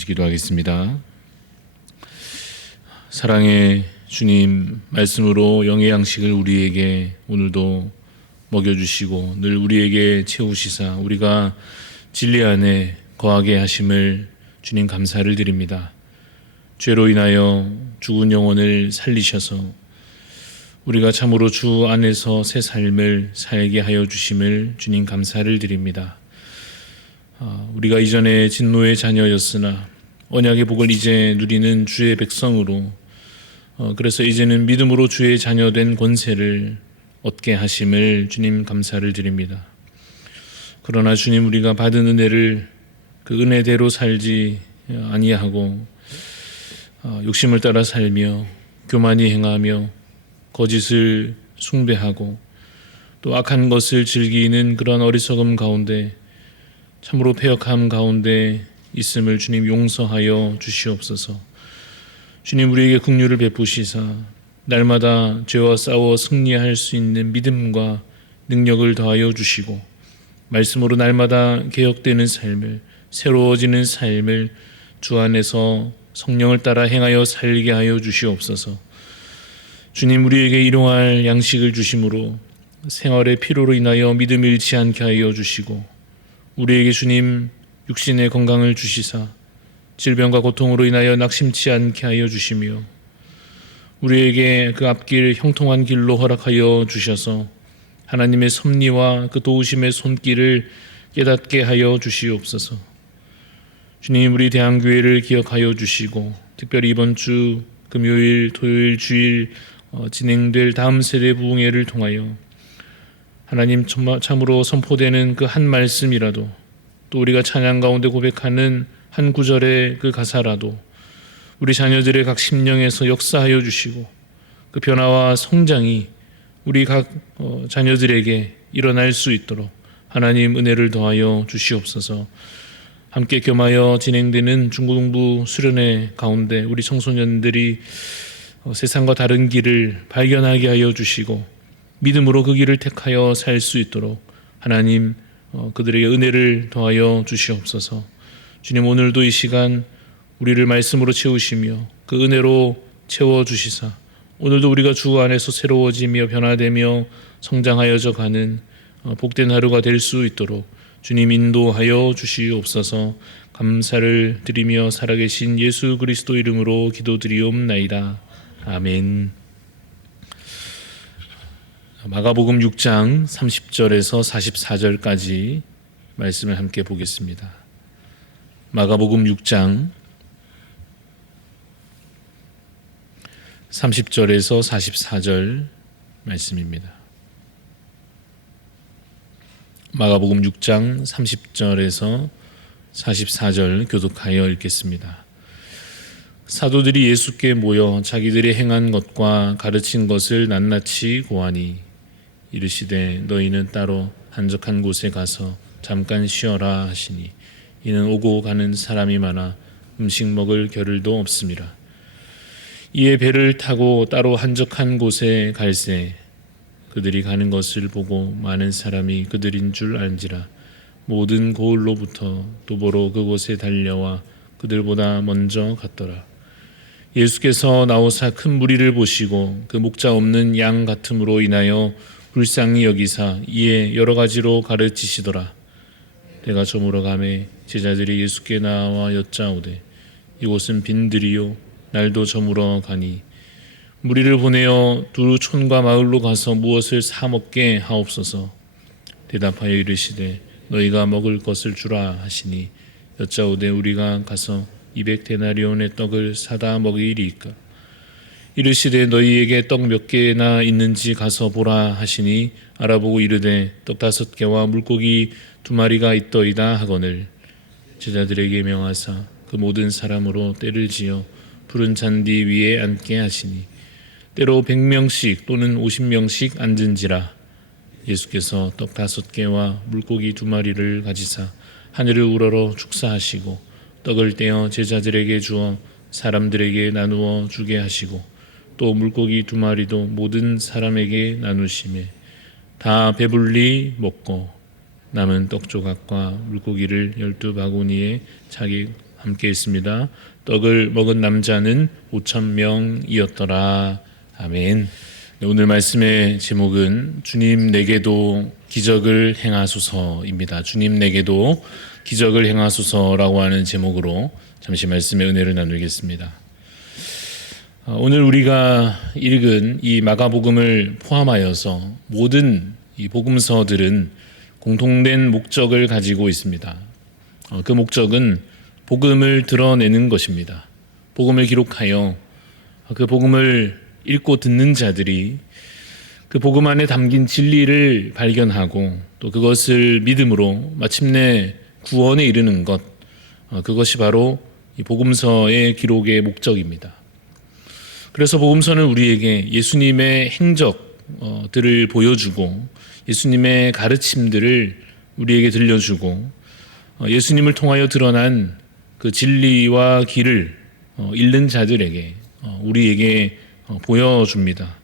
잠시 기도하겠습니다. 사랑의 주님, 말씀으로 영의 양식을 우리에게 오늘도 먹여주시고 늘 우리에게 채우시사 우리가 진리 안에 거하게 하심을 주님 감사를 드립니다. 죄로 인하여 죽은 영혼을 살리셔서 우리가 참으로 주 안에서 새 삶을 살게 하여 주심을 주님 감사를 드립니다. 우리가 이전에 진노의 자녀였으나 언약의 복을 이제 누리는 주의 백성으로 그래서 이제는 믿음으로 주의 자녀된 권세를 얻게 하심을 주님 감사를 드립니다. 그러나 주님, 우리가 받은 은혜를 그 은혜대로 살지 아니하고 욕심을 따라 살며 교만히 행하며 거짓을 숭배하고 또 악한 것을 즐기는 그런 어리석음 가운데 참으로 패역함 가운데 있음을 주님 용서하여 주시옵소서. 주님, 우리에게 긍휼을 베푸시사 날마다 죄와 싸워 승리할 수 있는 믿음과 능력을 더하여 주시고 말씀으로 날마다 개혁되는 삶을, 새로워지는 삶을 주 안에서 성령을 따라 행하여 살게 하여 주시옵소서. 주님, 우리에게 일용할 양식을 주심으로 생활의 피로로 인하여 믿음 잃지 않게 하여 주시고 우리에게 주님 육신의 건강을 주시사 질병과 고통으로 인하여 낙심치 않게 하여 주시며 우리에게 그 앞길 형통한 길로 허락하여 주셔서 하나님의 섭리와 그 도우심의 손길을 깨닫게 하여 주시옵소서. 주님, 우리 대한교회를 기억하여 주시고 특별히 이번 주 금요일, 토요일, 주일 진행될 다음 세대 부흥회를 통하여 하나님 참으로 선포되는 그 한 말씀이라도 또 우리가 찬양 가운데 고백하는 한 구절의 그 가사라도 우리 자녀들의 각 심령에서 역사하여 주시고 그 변화와 성장이 우리 각 자녀들에게 일어날 수 있도록 하나님 은혜를 더하여 주시옵소서. 함께 겸하여 진행되는 중고등부 수련회 가운데 우리 청소년들이 세상과 다른 길을 발견하게 하여 주시고 믿음으로 그 길을 택하여 살 수 있도록 하나님 그들에게 은혜를 더하여 주시옵소서. 주님, 오늘도 이 시간 우리를 말씀으로 채우시며 그 은혜로 채워주시사 오늘도 우리가 주 안에서 새로워지며 변화되며 성장하여져 가는 복된 하루가 될 수 있도록 주님 인도하여 주시옵소서. 감사를 드리며 살아계신 예수 그리스도 이름으로 기도드리옵나이다. 아멘. 마가복음 6장 30절에서 44절까지 말씀을 함께 보겠습니다. 마가복음 6장 30절에서 44절 말씀입니다. 마가복음 6장 30절에서 44절 교독하여 읽겠습니다. 사도들이 예수께 모여 자기들이 행한 것과 가르친 것을 낱낱이 고하니 이르시되 너희는 따로 한적한 곳에 가서 잠깐 쉬어라 하시니 이는 오고 가는 사람이 많아 음식 먹을 겨를도 없음이라. 이에 배를 타고 따로 한적한 곳에 갈새 그들이 가는 것을 보고 많은 사람이 그들인 줄 알지라. 모든 고을로부터 도보로 그곳에 달려와 그들보다 먼저 갔더라. 예수께서 나오사 큰 무리를 보시고 그 목자 없는 양 같음으로 인하여 불쌍히 여기사 이에 여러 가지로 가르치시더라. 때가 저물어 가매 제자들이 예수께 나와 여짜오되 이곳은 빈들이요 날도 저물어 가니 무리를 보내어 두 촌과 마을로 가서 무엇을 사 먹게 하옵소서. 대답하여 이르시되 너희가 먹을 것을 주라 하시니 여짜오되 우리가 가서 200데나리온의 떡을 사다 먹이리이까. 이르시되 너희에게 떡 몇 개나 있는지 가서 보라 하시니 알아보고 이르되 떡 5개와 물고기 2마리가 있더이다 하거늘 제자들에게 명하사 그 모든 사람으로 때를 지어 푸른 잔디 위에 앉게 하시니 때로 100명씩 또는 50명씩 앉은지라. 예수께서 떡 5개와 물고기 2마리를 가지사 하늘을 우러러 축사하시고 떡을 떼어 제자들에게 주어 사람들에게 나누어 주게 하시고 또 물고기 2마리도 모든 사람에게 나누시매 다 배불리 먹고 남은 떡 조각과 물고기를 12바구니에 차게 함께 있습니다. 떡을 먹은 남자는 5,000명이었더라. 아멘. 네, 오늘 말씀의 제목은 주님 내게도 기적을 행하소서입니다. 주님 내게도 기적을 행하소서라고 하는 제목으로 잠시 말씀의 은혜를 나누겠습니다. 오늘 우리가 읽은 이 마가복음을 포함하여서 모든 이 복음서들은 공통된 목적을 가지고 있습니다. 그 목적은 복음을 드러내는 것입니다. 복음을 기록하여 그 복음을 읽고 듣는 자들이 그 복음 안에 담긴 진리를 발견하고 또 그것을 믿음으로 마침내 구원에 이르는 것, 그것이 바로 이 복음서의 기록의 목적입니다. 그래서 복음서는 우리에게 예수님의 행적들을 보여주고 예수님의 가르침들을 우리에게 들려주고 예수님을 통하여 드러난 그 진리와 길을 잃는 자들에게 우리에게 보여줍니다.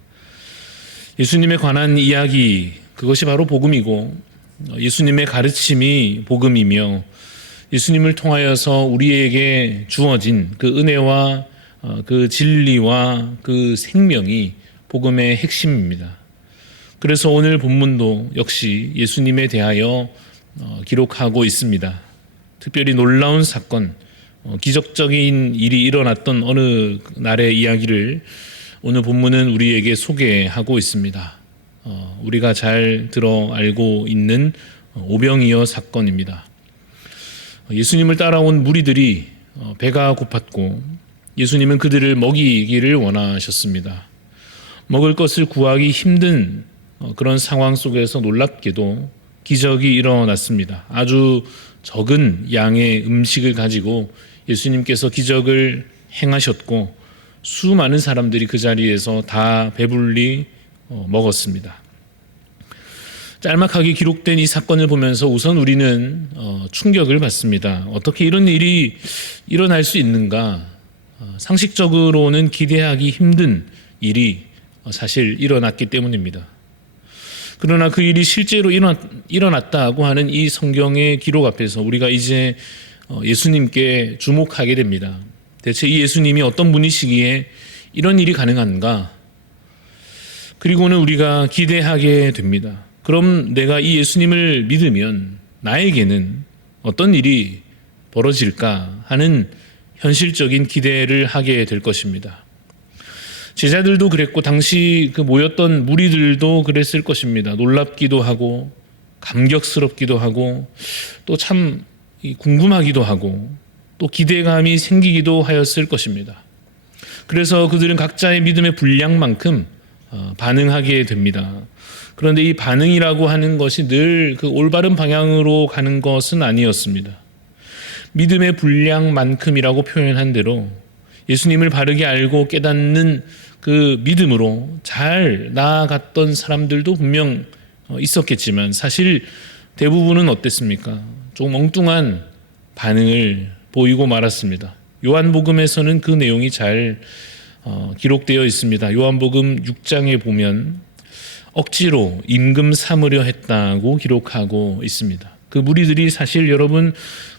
예수님에 관한 이야기, 그것이 바로 복음이고 예수님의 가르침이 복음이며 예수님을 통하여서 우리에게 주어진 그 은혜와 그 진리와 그 생명이 복음의 핵심입니다. 그래서 오늘 본문도 역시 예수님에 대하여 기록하고 있습니다. 특별히 놀라운 사건, 기적적인 일이 일어났던 어느 날의 이야기를 오늘 본문은 우리에게 소개하고 있습니다. 우리가 잘 들어 알고 있는 오병이어 사건입니다. 예수님을 따라온 무리들이 배가 고팠고 예수님은 그들을 먹이기를 원하셨습니다. 먹을 것을 구하기 힘든 그런 상황 속에서 놀랍게도 기적이 일어났습니다. 아주 적은 양의 음식을 가지고 예수님께서 기적을 행하셨고 수많은 사람들이 그 자리에서 다 배불리 먹었습니다. 짤막하게 기록된 이 사건을 보면서 우선 우리는 충격을 받습니다. 어떻게 이런 일이 일어날 수 있는가? 상식적으로는 기대하기 힘든 일이 사실 일어났기 때문입니다. 그러나 그 일이 실제로 일어났다고 하는 이 성경의 기록 앞에서 우리가 이제 예수님께 주목하게 됩니다. 대체 이 예수님이 어떤 분이시기에 이런 일이 가능한가? 그리고는 우리가 기대하게 됩니다. 그럼 내가 이 예수님을 믿으면 나에게는 어떤 일이 벌어질까 하는 현실적인 기대를 하게 될 것입니다. 제자들도 그랬고 당시 그 모였던 무리들도 그랬을 것입니다. 놀랍기도 하고 감격스럽기도 하고 또 참 궁금하기도 하고 또 기대감이 생기기도 하였을 것입니다. 그래서 그들은 각자의 믿음의 분량만큼 반응하게 됩니다. 그런데 이 반응이라고 하는 것이 늘 그 올바른 방향으로 가는 것은 아니었습니다. 믿음의 분량만큼이라고 표현한 대로 예수님을 바르게 알고 깨닫는 그 믿음으로 잘 나아갔던 사람들도 분명 있었겠지만 사실 대부분은 어땠습니까? 조금 엉뚱한 반응을 보이고 말았습니다. 요한복음에서는 그 내용이 잘 기록되어 있습니다. 요한복음 6장에 보면 억지로 임금 삼으려 했다고 기록하고 있습니다. 그 무리들이 사실 여러분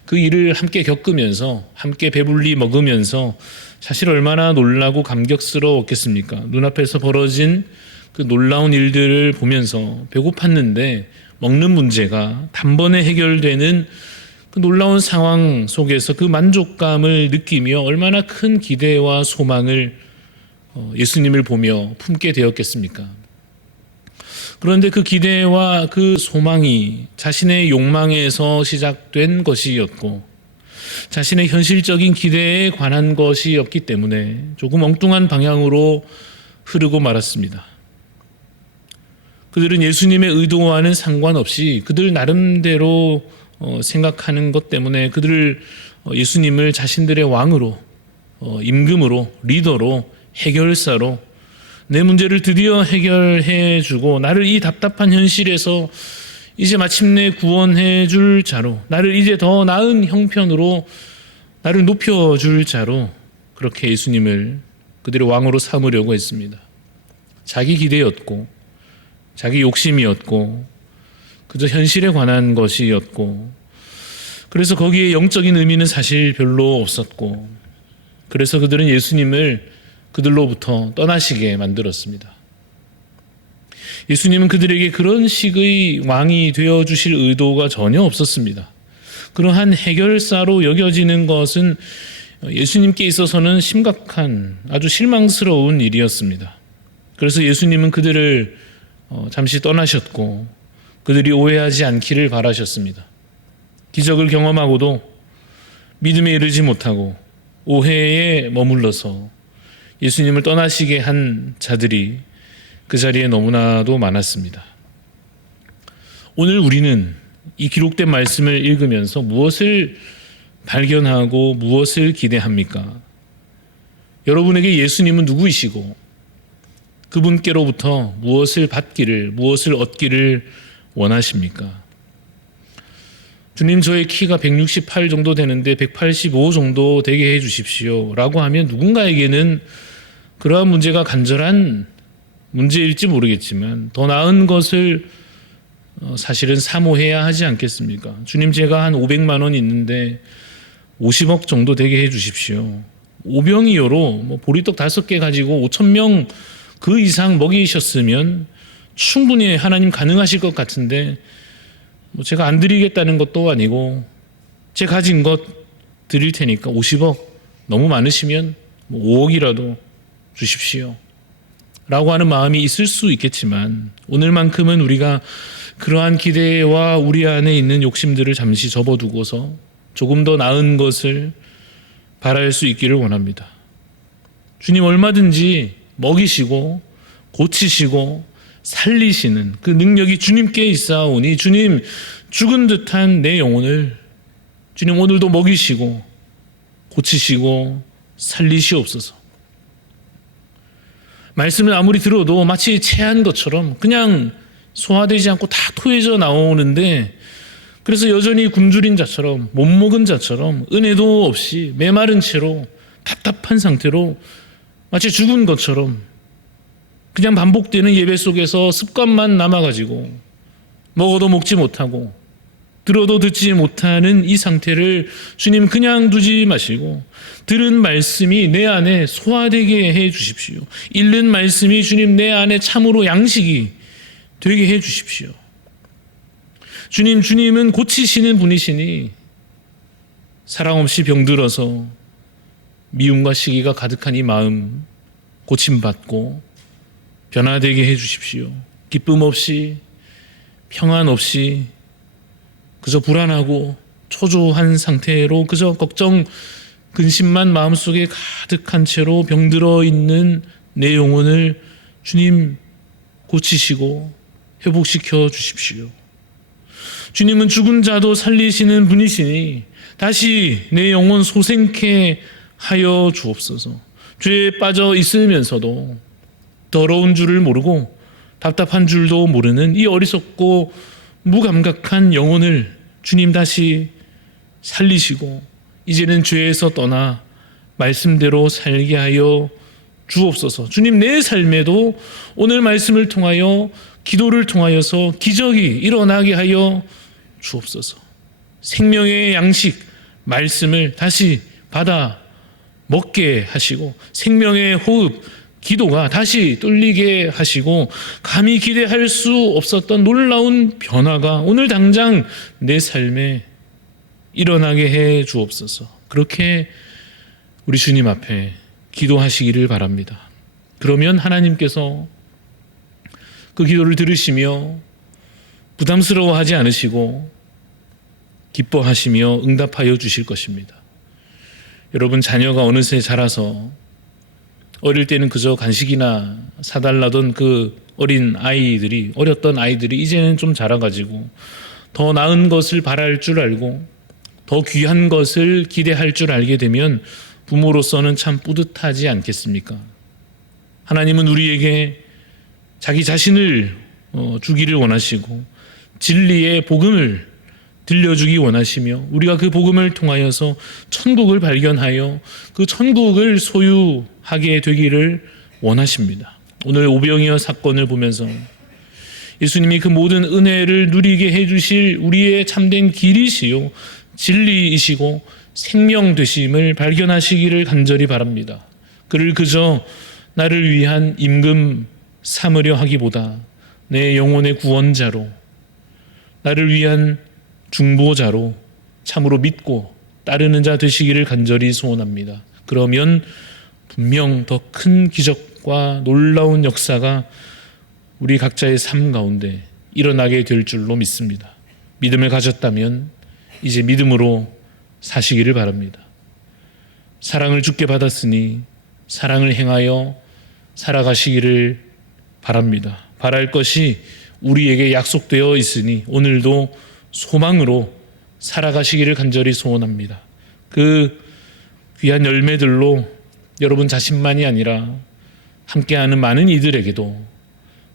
그 일을 함께 겪으면서 함께 배불리 먹으면서 사실 얼마나 놀라고 감격스러웠겠습니까? 눈앞에서 벌어진 그 놀라운 일들을 보면서 배고팠는데 먹는 문제가 단번에 해결되는 그 놀라운 상황 속에서 그 만족감을 느끼며 얼마나 큰 기대와 소망을 예수님을 보며 품게 되었겠습니까? 그런데 그 기대와 그 소망이 자신의 욕망에서 시작된 것이었고 자신의 현실적인 기대에 관한 것이었기 때문에 조금 엉뚱한 방향으로 흐르고 말았습니다. 그들은 예수님의 의도와는 상관없이 그들 나름대로 생각하는 것 때문에 그들을 예수님을 자신들의 왕으로 임금으로 리더로 해결사로 내 문제를 드디어 해결해 주고 나를 이 답답한 현실에서 이제 마침내 구원해 줄 자로 나를 이제 더 나은 형편으로 나를 높여줄 자로 그렇게 예수님을 그들의 왕으로 삼으려고 했습니다. 자기 기대였고 자기 욕심이었고 그저 현실에 관한 것이었고 그래서 거기에 영적인 의미는 사실 별로 없었고, 그래서 그들은 예수님을 그들로부터 떠나시게 만들었습니다. 예수님은 그들에게 그런 식의 왕이 되어주실 의도가 전혀 없었습니다. 그러한 해결사로 여겨지는 것은 예수님께 있어서는 심각한 아주 실망스러운 일이었습니다. 그래서 예수님은 그들을 잠시 떠나셨고 그들이 오해하지 않기를 바라셨습니다. 기적을 경험하고도 믿음에 이르지 못하고 오해에 머물러서 예수님을 떠나시게 한 자들이 그 자리에 너무나도 많았습니다. 오늘 우리는 이 기록된 말씀을 읽으면서 무엇을 발견하고 무엇을 기대합니까? 여러분에게 예수님은 누구이시고 그분께로부터 무엇을 받기를, 무엇을 얻기를 원하십니까? 주님, 저의 키가 168 정도 되는데 185 정도 되게 해 주십시오 라고 하면 누군가에게는 그러한 문제가 간절한 문제일지 모르겠지만 더 나은 것을 사실은 사모해야 하지 않겠습니까? 주님, 제가 한 500만 원 있는데 50억 정도 되게 해 주십시오. 오병이어로 보리떡 5개 가지고 5,000명 그 이상 먹이셨으면 충분히 하나님 가능하실 것 같은데 제가 안 드리겠다는 것도 아니고 제 가진 것 드릴 테니까 50억 너무 많으시면 5억이라도 주십시오 라고 하는 마음이 있을 수 있겠지만 오늘만큼은 우리가 그러한 기대와 우리 안에 있는 욕심들을 잠시 접어두고서 조금 더 나은 것을 바랄 수 있기를 원합니다. 주님, 얼마든지 먹이시고 고치시고 살리시는 그 능력이 주님께 있사오니 주님, 죽은 듯한 내 영혼을 주님 오늘도 먹이시고 고치시고 살리시옵소서. 말씀을 아무리 들어도 마치 체한 것처럼 그냥 소화되지 않고 다 토해져 나오는데, 그래서 여전히 굶주린 자처럼 못 먹은 자처럼 은혜도 없이 메마른 채로 답답한 상태로 마치 죽은 것처럼 그냥 반복되는 예배 속에서 습관만 남아가지고 먹어도 먹지 못하고 들어도 듣지 못하는 이 상태를 주님 그냥 두지 마시고 들은 말씀이 내 안에 소화되게 해 주십시오. 읽는 말씀이 주님 내 안에 참으로 양식이 되게 해 주십시오. 주님, 주님은 고치시는 분이시니 사랑 없이 병들어서 미움과 시기가 가득한 이 마음 고침받고 변화되게 해 주십시오. 기쁨 없이 평안 없이 그저 불안하고 초조한 상태로 그저 걱정 근심만 마음속에 가득한 채로 병들어 있는 내 영혼을 주님 고치시고 회복시켜 주십시오. 주님은 죽은 자도 살리시는 분이시니 다시 내 영혼 소생케 하여 주옵소서. 죄에 빠져 있으면서도 더러운 줄을 모르고 답답한 줄도 모르는 이 어리석고 무감각한 영혼을 주님 다시 살리시고 이제는 죄에서 떠나 말씀대로 살게 하여 주옵소서. 주님, 내 삶에도 오늘 말씀을 통하여 기도를 통하여서 기적이 일어나게 하여 주옵소서. 생명의 양식 말씀을 다시 받아 먹게 하시고 생명의 호흡 기도가 다시 뚫리게 하시고 감히 기대할 수 없었던 놀라운 변화가 오늘 당장 내 삶에 일어나게 해 주옵소서. 그렇게 우리 주님 앞에 기도하시기를 바랍니다. 그러면 하나님께서 그 기도를 들으시며 부담스러워하지 않으시고 기뻐하시며 응답하여 주실 것입니다. 여러분, 자녀가 어느새 자라서 어릴 때는 그저 간식이나 사달라던 그 어렸던 아이들이 이제는 좀 자라가지고 더 나은 것을 바랄 줄 알고 더 귀한 것을 기대할 줄 알게 되면 부모로서는 참 뿌듯하지 않겠습니까? 하나님은 우리에게 자기 자신을 주기를 원하시고 진리의 복음을 들려주기 원하시며 우리가 그 복음을 통하여서 천국을 발견하여 그 천국을 소유하게 되기를 원하십니다. 오늘 오병이어 사건을 보면서 예수님이 그 모든 은혜를 누리게 해주실 우리의 참된 길이시요 진리이시고 생명 되심을 발견하시기를 간절히 바랍니다. 그를 그저 나를 위한 임금 삼으려 하기보다 내 영혼의 구원자로, 나를 위한 중보자로 참으로 믿고 따르는 자 되시기를 간절히 소원합니다. 그러면 분명 더 큰 기적과 놀라운 역사가 우리 각자의 삶 가운데 일어나게 될 줄로 믿습니다. 믿음을 가졌다면 이제 믿음으로 사시기를 바랍니다. 사랑을 주께 받았으니 사랑을 행하여 살아가시기를 바랍니다. 바랄 것이 우리에게 약속되어 있으니 오늘도 소망으로 살아가시기를 간절히 소원합니다. 그 귀한 열매들로 여러분 자신만이 아니라 함께하는 많은 이들에게도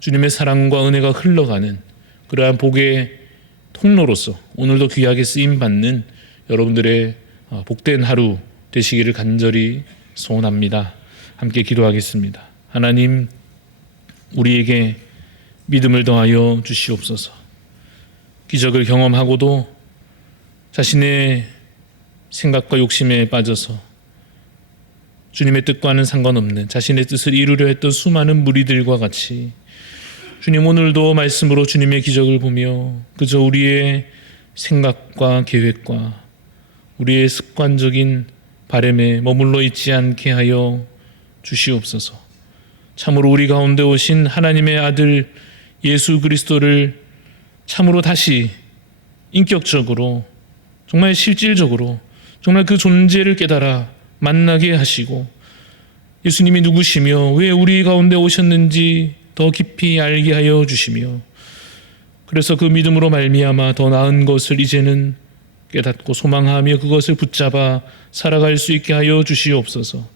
주님의 사랑과 은혜가 흘러가는 그러한 복의 통로로서 오늘도 귀하게 쓰임받는 여러분들의 복된 하루 되시기를 간절히 소원합니다. 함께 기도하겠습니다. 하나님, 우리에게 믿음을 더하여 주시옵소서. 기적을 경험하고도 자신의 생각과 욕심에 빠져서 주님의 뜻과는 상관없는 자신의 뜻을 이루려 했던 수많은 무리들과 같이 주님, 오늘도 말씀으로 주님의 기적을 보며 그저 우리의 생각과 계획과 우리의 습관적인 바람에 머물러 있지 않게 하여 주시옵소서. 참으로 우리 가운데 오신 하나님의 아들 예수 그리스도를 참으로 다시 인격적으로, 정말 실질적으로, 정말 그 존재를 깨달아 만나게 하시고 예수님이 누구시며 왜 우리 가운데 오셨는지 더 깊이 알게 하여 주시며, 그래서 그 믿음으로 말미암아 더 나은 것을 이제는 깨닫고 소망하며 그것을 붙잡아 살아갈 수 있게 하여 주시옵소서.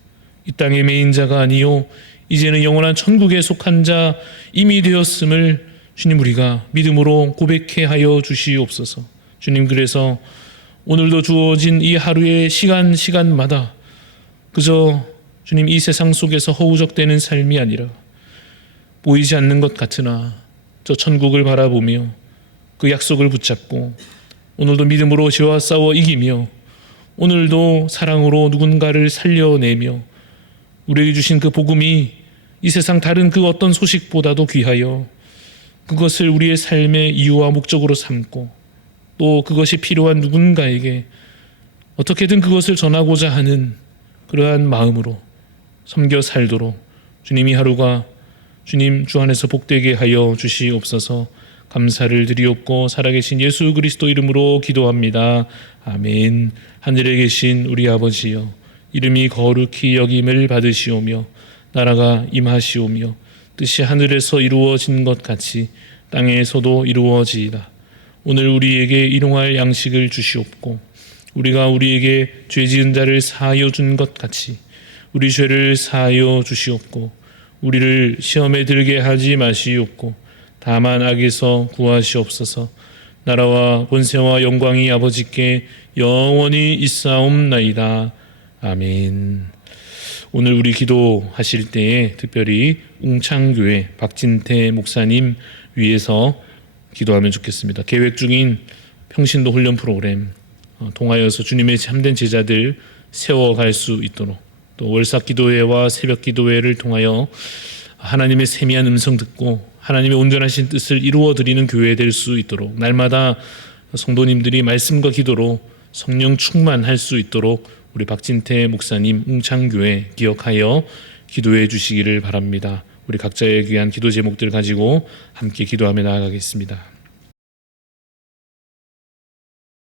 이 땅의 매인자가 아니요 이제는 영원한 천국에 속한 자 이미 되었음을 주님 우리가 믿음으로 고백해 하여 주시옵소서. 주님, 그래서 오늘도 주어진 이 하루의 시간마다 그저 주님 이 세상 속에서 허우적대는 삶이 아니라 보이지 않는 것 같으나 저 천국을 바라보며 그 약속을 붙잡고 오늘도 믿음으로 죄와 싸워 이기며 오늘도 사랑으로 누군가를 살려내며 우리에게 주신 그 복음이 이 세상 다른 그 어떤 소식보다도 귀하여 그것을 우리의 삶의 이유와 목적으로 삼고 또 그것이 필요한 누군가에게 어떻게든 그것을 전하고자 하는 그러한 마음으로 섬겨 살도록 주님이 하루가 주님 주 안에서 복되게 하여 주시옵소서. 감사를 드리옵고 살아계신 예수 그리스도 이름으로 기도합니다. 아멘. 하늘에 계신 우리 아버지여, 이름이 거룩히 여김을 받으시오며 나라가 임하시오며 뜻이 하늘에서 이루어진 것 같이 땅에서도 이루어지이다. 오늘 우리에게 일용할 양식을 주시옵고 우리가 우리에게 죄 지은 자를 사하여 준 것 같이 우리 죄를 사하여 주시옵고 우리를 시험에 들게 하지 마시옵고 다만 악에서 구하시옵소서. 나라와 권세와 영광이 아버지께 영원히 있사옵나이다. 아멘. 오늘 우리 기도하실 때에 특별히 웅창교회 박진태 목사님 위해서 기도하면 좋겠습니다. 계획 중인 평신도 훈련 프로그램 통하여서 주님의 참된 제자들 세워갈 수 있도록, 또 월삭 기도회와 새벽 기도회를 통하여 하나님의 세미한 음성 듣고 하나님의 온전하신 뜻을 이루어드리는 교회 될 수 있도록, 날마다 성도님들이 말씀과 기도로 성령 충만할 수 있도록 우리 박진태 목사님 웅창교회 기억하여 기도해 주시기를 바랍니다. 우리 각자의 귀한 기도 제목들 가지고 함께 기도하며 나아가겠습니다.